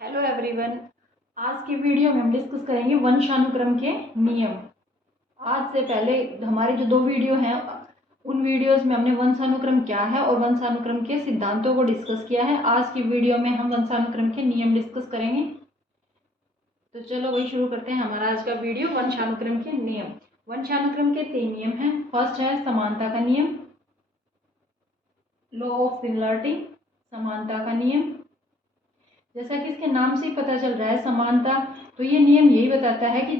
Hello everyone. आज की video में हम डिस्कस करेंगे वंशानुक्रम के नियम। आज से पहले हमारी जो दो वीडियो हैं उन वीडियोस में हमने वंशानुक्रम क्या है और वंशानुक्रम के सिद्धांतों को डिस्कस किया है। आज की वीडियो में हम वंशानुक्रम के नियम डिस्कस करेंगे। तो चलो वही शुरू करते हैं हमारा आज का वीडियो, वंशानुक्रम के नियम। वंशानुक्रम के 3 नियम हैं। फर्स्ट है समानता का नियम, लॉ ऑफ सिमिलरिटी, समानता का नियम। जैसा कि इसके नाम से ही पता चल रहा है समानता, तो ये नियम यही बताता है कि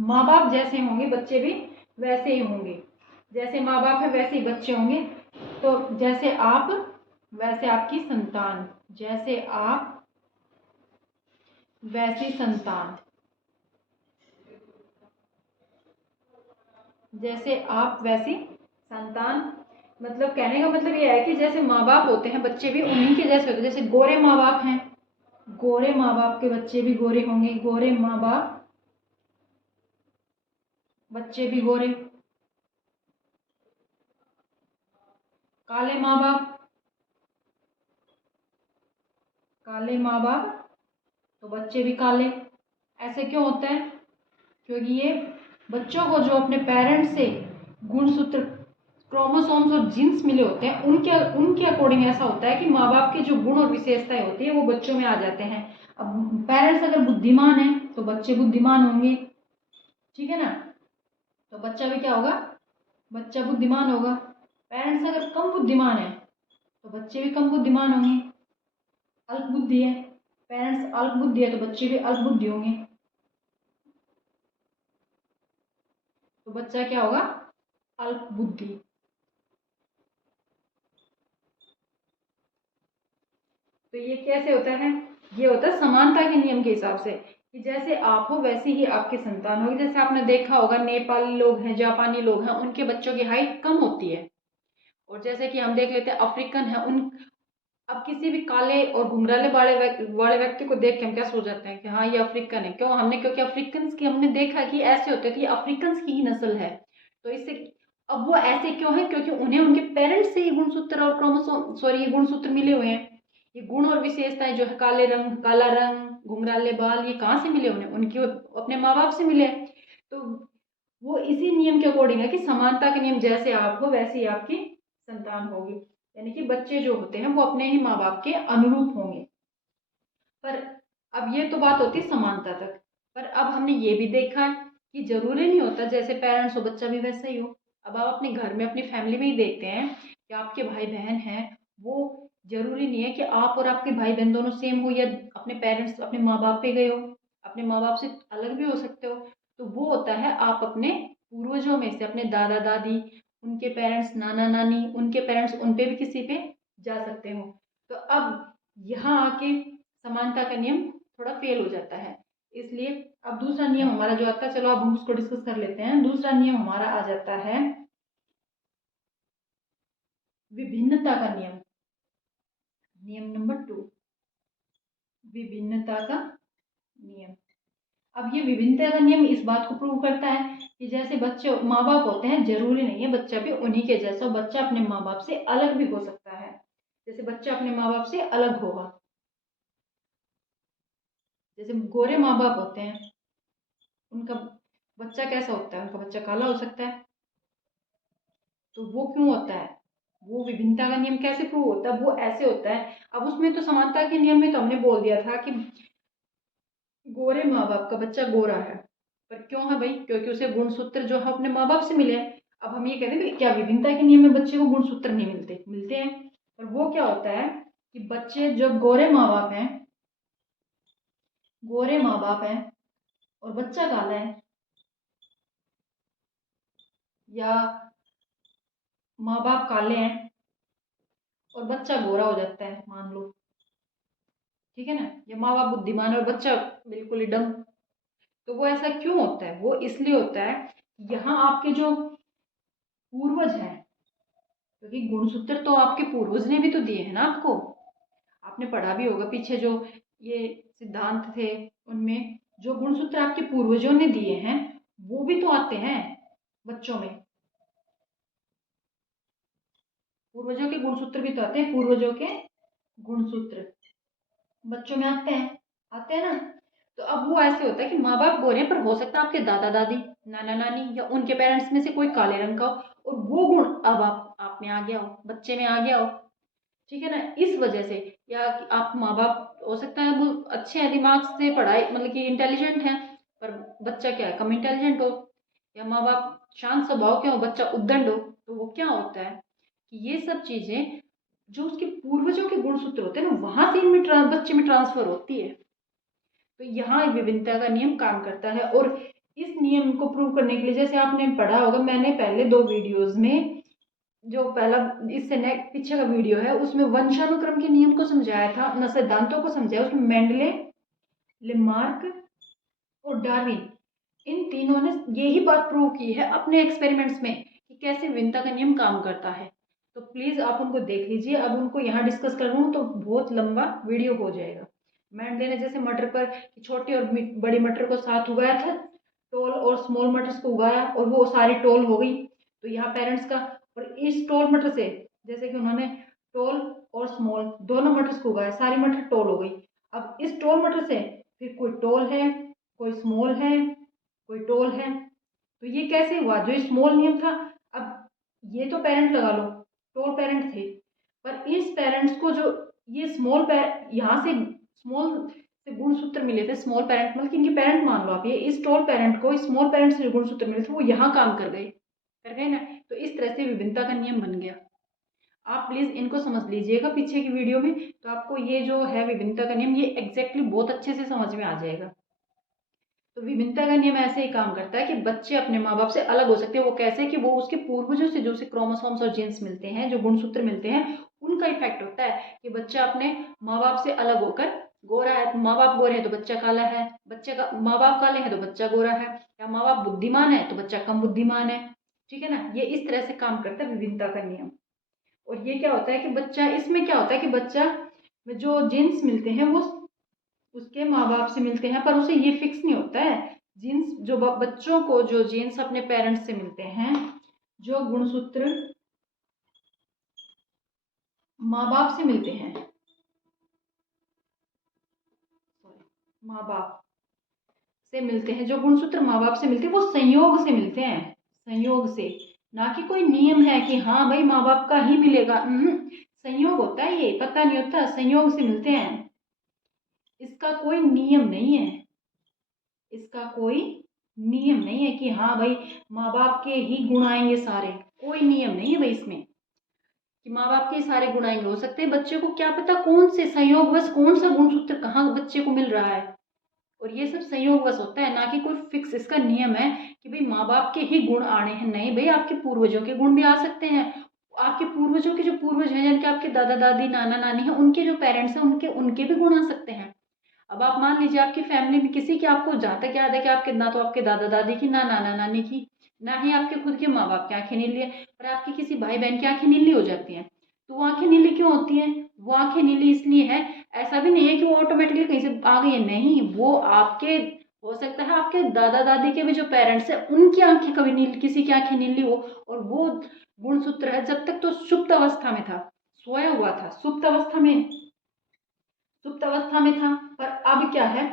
माँ बाप जैसे होंगे बच्चे भी वैसे ही होंगे। जैसे माँ बाप है वैसे ही बच्चे होंगे। तो जैसे आप वैसे आपकी संतान, जैसे आप वैसी संतान, जैसे आप वैसी संतान। मतलब कहने का मतलब ये है कि जैसे माँ बाप होते हैं बच्चे भी उन्हीं के जैसे होते हैं। जैसे गोरे माँ बाप हैं, गोरे माँ बाप के बच्चे भी गोरे होंगे, गोरे माँ बाप बच्चे भी गोरे। काले माँ बाप, काले माँ बाप तो बच्चे भी काले। ऐसे क्यों होता है? क्योंकि ये बच्चों को जो अपने पेरेंट्स से गुणसूत्र, क्रोमोसोम्स और जीन्स मिले होते हैं उनके उनके अकॉर्डिंग ऐसा होता है कि माँ बाप के जो गुण और विशेषताएं होती है वो बच्चों में आ जाते हैं। अब पेरेंट्स अगर बुद्धिमान है तो बच्चे बुद्धिमान होंगे, ठीक है ना। तो बच्चा भी क्या होगा? बच्चा बुद्धिमान होगा। पेरेंट्स अगर कम बुद्धिमान है तो बच्चे भी कम बुद्धिमान होंगे। अल्प बुद्धि है, पेरेंट्स अल्प बुद्धि है तो बच्चे भी अल्प बुद्धि होंगे। तो बच्चा क्या होगा? अल्प बुद्धि। तो ये कैसे होता है? ये होता है समानता के नियम के हिसाब से कि जैसे आप हो वैसे ही आपकी संतान होगी। जैसे आपने देखा होगा नेपाली लोग हैं, जापानी लोग हैं, उनके बच्चों की हाइट कम होती है। और जैसे कि हम देख लेते हैं अफ्रीकन है, उन अब किसी भी काले और घुंघराले वाले व्यक्ति को देख के हम क्या सोच जाते हैं कि हाँ ये अफ्रीकन है। क्यों? हमने क्योंकि अफ्रीकन की हमने देखा कि ऐसे होते थे, अफ्रीकन की ही नस्ल है। तो इससे अब वो ऐसे क्यों है? क्योंकि उन्हें उनके पेरेंट्स से ही गुणसूत्र और क्रोमोसोम ये गुणसूत्र मिले हुए हैं। ये गुण और विशेषताएं जो है, काले रंग, काला रंग, घुंघराले बाल, ये कहाँ से मिले उन्हें? उनके अपने माँ बाप से मिले। तो वो इसी नियम के अकॉर्डिंग है कि समानता के नियम, जैसे आप हो वैसे ही आपकी संतान होगी। यानी कि बच्चे जो होते हैं वो अपने ही माँ बाप के अनुरूप होंगे। पर अब ये तो बात होती है समानता तक। पर अब हमने ये भी देखा कि जरूरी नहीं होता जैसे पेरेंट्स हो बच्चा भी वैसा ही हो। अब आप अपने घर में अपनी फैमिली में ही देखते हैं कि आपके भाई बहन हैं, वो जरूरी नहीं है कि आप और आपके भाई बहन दोनों सेम हो या अपने पेरेंट्स अपने माँ बाप पे गए हो। अपने माँ बाप से अलग भी हो सकते हो। तो वो होता है आप अपने पूर्वजों में से, अपने दादा दादी, उनके पेरेंट्स, नाना नानी, उनके पेरेंट्स, उन पे भी किसी पे जा सकते हो। तो अब यहाँ आके समानता का नियम थोड़ा फेल हो जाता है। इसलिए अब दूसरा नियम हमारा जो आता है, चलो अब हम उसको डिस्कस कर लेते हैं। दूसरा नियम हमारा आ जाता है विभिन्नता का नियम। नियम नंबर 2, विभिन्नता का नियम। अब ये विभिन्नता का नियम इस बात को प्रूव करता है कि जैसे बच्चे माँ बाप होते हैं, जरूरी नहीं है बच्चा भी उन्हीं के जैसा हो। बच्चा अपने माँ बाप से अलग भी हो सकता है। जैसे बच्चा अपने माँ बाप से अलग होगा। जैसे गोरे माँ बाप होते हैं, उनका बच्चा कैसा होता है? उनका बच्चा काला हो सकता है। तो वो क्यों होता है? वो विभिन्नता का नियम कैसे प्रूव होता है? वो ऐसे होता है। अब उसमें तो समानता के नियम में तो हमने बोल दिया था कि गोरे माँ बाप का बच्चा गोरा है। पर क्यों है भाई? क्योंकि उसे गुणसूत्र जो है अपने माँ बाप से मिले हैं। अब हम ये कहते हैं क्या विभिन्नता के नियम में बच्चे को गुणसूत्र नहीं मिलते? मिलते हैं। पर वो क्या होता है कि बच्चे जो गोरे माँ बाप हैं, गोरे माँ बाप हैं और बच्चा काला है, या माँ बाप काले हैं और बच्चा गोरा हो जाता है, मान लो, ठीक है ना। या माँ बाप बुद्धिमान है और बच्चा बिल्कुल ही डम। तो वो ऐसा क्यों होता है? वो इसलिए होता है यहाँ आपके जो पूर्वज हैं, क्योंकि गुणसूत्र तो आपके पूर्वज ने भी तो दिए हैं ना आपको। आपने पढ़ा भी होगा पीछे जो ये सिद्धांत थे, उनमें जो गुणसूत्र आपके पूर्वजों ने दिए हैं वो भी तो आते हैं बच्चों में। पूर्वजों के गुणसूत्र भी तो आते हैं, पूर्वजों के गुणसूत्र बच्चों में आते हैं। आते हैं ना। तो अब वो ऐसे होता है कि माँ बाप गोरे हैं, पर हो सकता है आपके दादा दादी, नाना नानी या उनके पेरेंट्स में से कोई काले रंग का हो, और वो गुण अब आप में आ गया हो, बच्चे में आ गया हो। ठीक है ना, इस वजह से। या कि आप माँ बाप हो सकता है वो अच्छे हैं, दिमाग से पढ़ाई मतलब कि इंटेलिजेंट है, पर बच्चा क्या है, कम इंटेलिजेंट हो। या माँ बाप शांत स्वभाव के हो, बच्चा उद्दंड हो। तो वो क्या होता है कि ये सब चीजें जो उसके पूर्वजों के गुणसूत्र होते हैं ना, वहां से इनमें बच्चे में ट्रांसफर होती है। तो यहाँ विभिन्नता का नियम काम करता है। और इस नियम को प्रूव करने के लिए, जैसे आपने पढ़ा होगा, मैंने पहले 2 वीडियोज में, जो पहला इससे नेक्स्ट पीछे का वीडियो है, उसमें वंशानुक्रम के नियम को समझाया था, न सिद्धांतों को समझाया। उसमें मेंडले, लेमार्क और डार्विन, इन तीनों ने यही बात प्रूव की है अपने एक्सपेरिमेंट्स में कि कैसे विंता का नियम काम करता है। तो प्लीज आप उनको देख लीजिए। अब उनको यहाँ डिस्कस कर रहा हूँ तो बहुत लंबा वीडियो हो जाएगा। मेंडले ने जैसे मटर पर छोटी और बड़ी मटर को साथ उगाया था, टोल और स्मॉल मटर्स को उगाया, और वो सारी टोल हो गई। तो यहाँ पेरेंट्स का, और इस टोल मटर से, जैसे कि उन्होंने टोल और स्मॉल दोनों मटर्स को उगाया, सारी मटर टोल हो गई। अब इस टोल मटर से फिर कोई टोल है, कोई स्मॉल है, कोई टोल है। तो ये कैसे हुआ, जो स्मॉल नियम था। अब ये तो पेरेंट लगा लो, टोल पेरेंट थे, पर इस पेरेंट्स को जो ये स्मॉल यहाँ से स्मॉल से गुणसूत्र मिले थे, स्मॉल पेरेंट मतलब कि इनके पेरेंट मान लो आप, ये इस टोल पेरेंट को स्मॉल पेरेंट से जो गुणसूत्र मिले थे वो यहाँ काम कर गए ना। तो इस तरह से विभिन्नता का नियम बन गया। आप प्लीज इनको समझ लीजिएगा पीछे की वीडियो में, तो आपको ये जो है विभिन्नता का नियम, ये एग्जैक्टली बहुत अच्छे से समझ में आ जाएगा। तो विभिन्नता का नियम ऐसे ही काम करता है कि बच्चे अपने माँ बाप से अलग हो सकते हैं। वो कैसे, कि वो उसके पूर्वजों से जो उसे क्रोमोसोम्स और जीन्स मिलते हैं, जो गुणसूत्र मिलते हैं, उनका इफेक्ट होता है कि बच्चा अपने माँ बाप से अलग होकर गोरा है। माँ बाप गोरे हैं तो बच्चा काला है, बच्चे का माँ बाप काले हैं तो बच्चा गोरा है, या माँ बाप बुद्धिमान है तो बच्चा कम बुद्धिमान है। ठीक है ना, ये इस तरह से काम करता है विभिन्नता का नियम। और ये क्या होता है कि बच्चा, इसमें क्या होता है कि बच्चा में जो जीन्स मिलते हैं वो उसके माँ बाप से मिलते हैं, पर उसे ये फिक्स नहीं होता है। जीन्स जो बच्चों को जो जीन्स अपने पेरेंट्स से मिलते हैं, जो गुणसूत्र माँ बाप से मिलते हैं, माँ बाप से मिलते हैं, जो गुणसूत्र माँ बाप से मिलते हैं, वो संयोग से मिलते हैं। संयोग से, ना कि कोई नियम है कि हाँ भाई माँ बाप का ही मिलेगा। संयोग होता है, ये पता नहीं होता, संयोग से मिलते हैं। इसका कोई नियम नहीं है, इसका कोई नियम नहीं है कि हाँ भाई माँ बाप के ही गुण आएंगे सारे। कोई नियम नहीं है भाई इसमें कि माँ बाप के सारे गुण आएंगे। हो सकते हैं बच्चे को क्या पता कौन से संयोगवश कौन सा गुणसूत्र कहाँ बच्चे को मिल रहा है, और ये सब संयोगवश होता है, ना कि कोई फिक्स इसका नियम है कि भाई माँ बाप के ही गुण आने हैं। नहीं भाई, आपके पूर्वजों के गुण भी आ सकते हैं। आपके पूर्वजों के जो पूर्वज हैं, यानी कि आपके दादा दादी नाना नानी हैं, उनके जो पेरेंट्स हैं, उनके उनके भी गुण आ सकते हैं। अब आप मान लीजिए आपकी फैमिली में किसी की, आपको जहाँ तक याद है कि आपके ना तो आपके दादा दादी की, ना नाना नानी की, ना ही आपके खुद के माँ बाप की आंखें नीली है, पर आपकी किसी भाई बहन की आंखें नीली हो जाती हैं। तो वो आंखें नीली क्यों होती हैं? वो आंखें नीली इसलिए है, ऐसा भी नहीं है कि वो ऑटोमेटिकली कहीं से आ गई है, नहीं, वो आपके, हो सकता है आपके दादा दादी के भी जो पेरेंट्स है उनकी आंखें कभी नीली, किसी की आंखें नीली हो, और वो गुणसूत्र है जब तक तो सुप्त अवस्था में था, सोया हुआ था, सुप्त अवस्था में था। पर अब क्या है,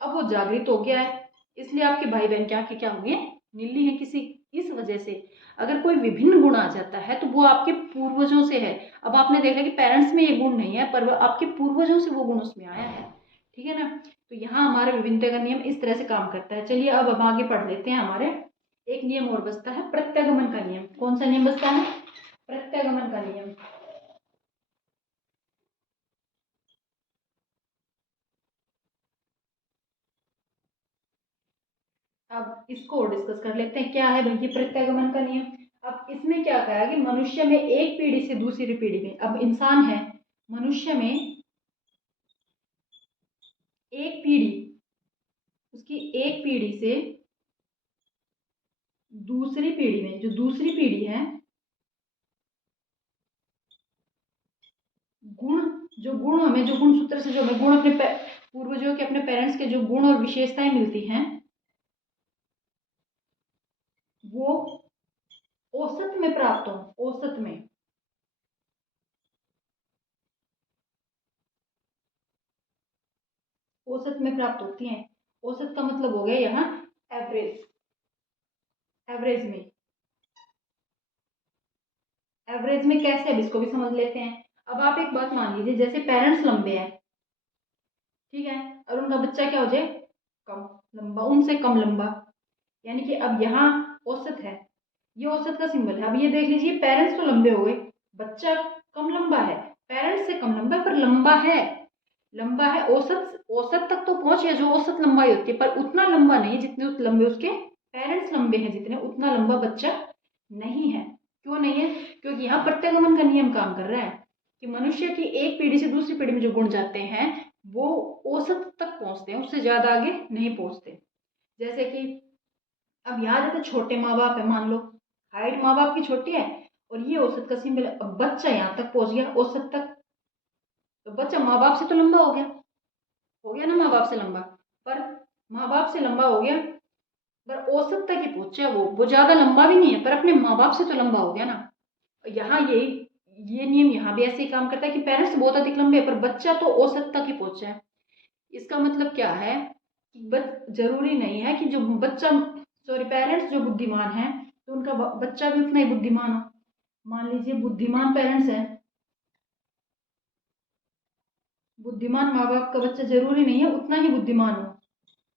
अब वो जागृत हो गया है, इसलिए आपके भाई बहन की आंखें क्या हो गई, नीली है किसी। इस वजह से अगर कोई विभिन्न गुण आ जाता है तो वो आपके पूर्वजों से है। अब आपने देखा कि पेरेंट्स में ये गुण नहीं है, पर आपके पूर्वजों से वो गुण उसमें आया है। ठीक है ना, तो यहाँ हमारे विभिन्नता का नियम इस तरह से काम करता है। चलिए अब हम आगे पढ़ लेते हैं। हमारे एक नियम और बचता है, प्रत्यागमन का नियम। कौन सा नियम बचता है? प्रत्यागमन का नियम। अब इसको डिस्कस कर लेते हैं, क्या है भाई ये प्रत्यागमन का नियम। अब इसमें क्या कहा कि मनुष्य में एक पीढ़ी से दूसरी पीढ़ी में, अब इंसान है, मनुष्य में एक पीढ़ी, उसकी एक पीढ़ी से दूसरी पीढ़ी में, जो दूसरी पीढ़ी है, गुण, जो गुण हमें, जो गुण सूत्र से जो हमें गुण अपने पूर्वजों के, अपने पेरेंट्स के जो गुण और विशेषताएं मिलती हैं, वो औसत में प्राप्त हो, औसत में, औसत में प्राप्त होती हैं। औसत का मतलब हो गया यहाँ एवरेज, एवरेज में। एवरेज में कैसे, अब इसको भी समझ लेते हैं। अब आप एक बात मान लीजिए, जैसे पेरेंट्स लंबे हैं, ठीक है, और उनका बच्चा क्या हो जाए, कम लंबा, उनसे कम लंबा, यानी कि अब यहाँ औसत है, ये औसत का सिंबल है। अब ये देख लीजिए, पेरेंट्स तो लंबे हो गए, बच्चा कम लंबा है, पेरेंट्स से कम लंबा है पर लंबा है, लंबा है, औसत औसत तक तो पहुंच गया जो औसत लंबाई होती है, पर उतना लंबा नहीं जितने उस लंबे उसके पेरेंट्स लंबे हैं, जितने उतना लंबा बच्चा नहीं है। क्यों नहीं है, क्योंकि यहाँ प्रत्यागमन का नियम काम कर रहा है कि मनुष्य की एक पीढ़ी से दूसरी पीढ़ी में जो गुण जाते हैं वो औसत तक पहुंचते हैं, उससे ज्यादा आगे नहीं पहुंचते। जैसे कि अब यहाँ जैसे छोटे माँ बाप है, मान लो हाइट माँ बाप की छोटी है और ये औसत का सिंबल है, अब बच्चा यहाँ तक पहुंच गया औसत तक, तो बच्चा माँ बाप से तो लंबा हो गया ना, माँ बाप से लंबा, पर माँ बाप से लंबा हो गया पर औसत तक ही पहुंचा, वो ज्यादा लंबा भी नहीं है, पर अपने माँ बाप से तो लंबा हो गया ना। यहाँ ये नियम यहाँ भी ऐसे ही काम करता है कि पेरेंट्स बहुत अधिक लंबे हैं पर बच्चा तो औसत तक ही पहुंचा है। इसका मतलब क्या है कि जरूरी नहीं है कि जो बच्चा, सॉरी, पेरेंट्स जो बुद्धिमान है तो उनका बच्चा भी उतना ही बुद्धिमान हो। मान लीजिए बुद्धिमान पेरेंट्स है, बुद्धिमान माँ बाप का बच्चा जरूरी नहीं है उतना ही बुद्धिमान हो,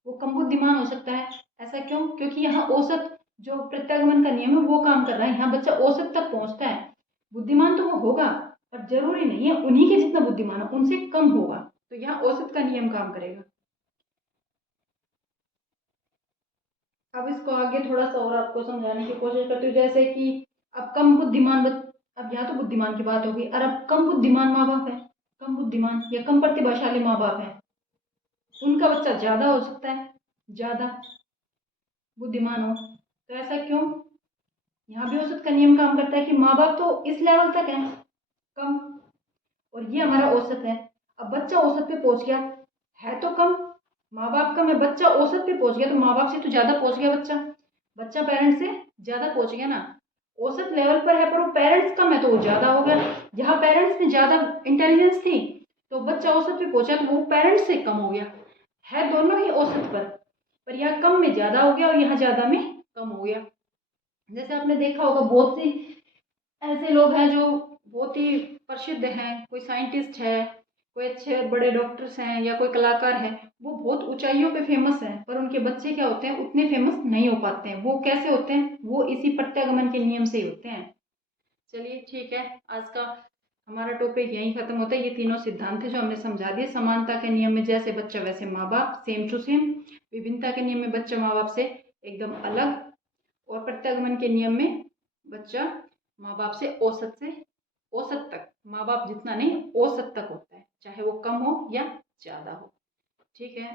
वो कम बुद्धिमान हो सकता है। ऐसा क्यों, क्योंकि यहाँ औसत जो प्रत्यागमन का नियम है वो काम कर रहा है, यहाँ बच्चा औसत तक पहुंचता है, बुद्धिमान तो वो होगा पर जरूरी नहीं है उन्हीं के जितना बुद्धिमान हो, उनसे कम होगा, तो यहाँ औसत का नियम काम करेगा। अब इसको आगे थोड़ा सा और आपको समझाने की कोशिश करती हूँ, जैसे कि अब कम बुद्धिमान अब यहाँ तो बुद्धिमान की बात होगी, और अब कम बुद्धिमान माँ बाप है, कम बुद्धिमान या कम प्रतिभाशाली माँ बाप है, उनका बच्चा ज्यादा हो सकता है, ज्यादा बुद्धिमान हो। तो ऐसा क्यों, यहाँ भी औसत का नियम काम करता है कि माँ बाप तो इस लेवल तक है कम, और ये हमारा औसत है। अब बच्चा औसत पे पहुंच गया, है तो कम, माँ बाप कम है, बच्चा औसत पे पहुंच गया तो माँ बाप से तो ज्यादा पहुंच गया, बच्चा बच्चा पेरेंट्स से ज्यादा पहुंच गया ना। औसत लेवल पर है पर वो पेरेंट्स कम है तो वो ज्यादा हो गया, यहाँ पेरेंट्स में ज्यादा इंटेलिजेंस थी तो बच्चा औसत पे पहुंचा तो वो पेरेंट्स से कम हो गया, है दोनों ही औसत पर यहाँ कम में ज्यादा हो गया और यहाँ ज्यादा में कम हो गया। जैसे आपने देखा होगा बहुत सी ऐसे लोग हैं जो बहुत ही प्रसिद्ध हैं, कोई साइंटिस्ट है, कोई अच्छे बड़े डॉक्टर्स हैं या कोई कलाकार है, वो बहुत ऊंचाइयों पे फेमस हैं पर उनके बच्चे क्या होते हैं, उतने फेमस नहीं हो पाते हैं। वो कैसे होते हैं, वो इसी प्रत्यागमन के नियम से ही होते हैं। चलिए ठीक है, आज का हमारा टॉपिक यहीं खत्म होता है। ये तीनों सिद्धांत थे जो हमने समझा दिए। समानता के नियम में जैसे बच्चा वैसे माँ बाप, सेम टू सेम। विभिन्नता के नियम में बच्चा माँ बाप से एकदम अलग, और प्रत्यागमन के नियम में बच्चा माँ बाप से औसत तक, माँ बाप जितना नहीं औसत तक होता है, चाहे वो कम हो या ज्यादा हो। ठीक है।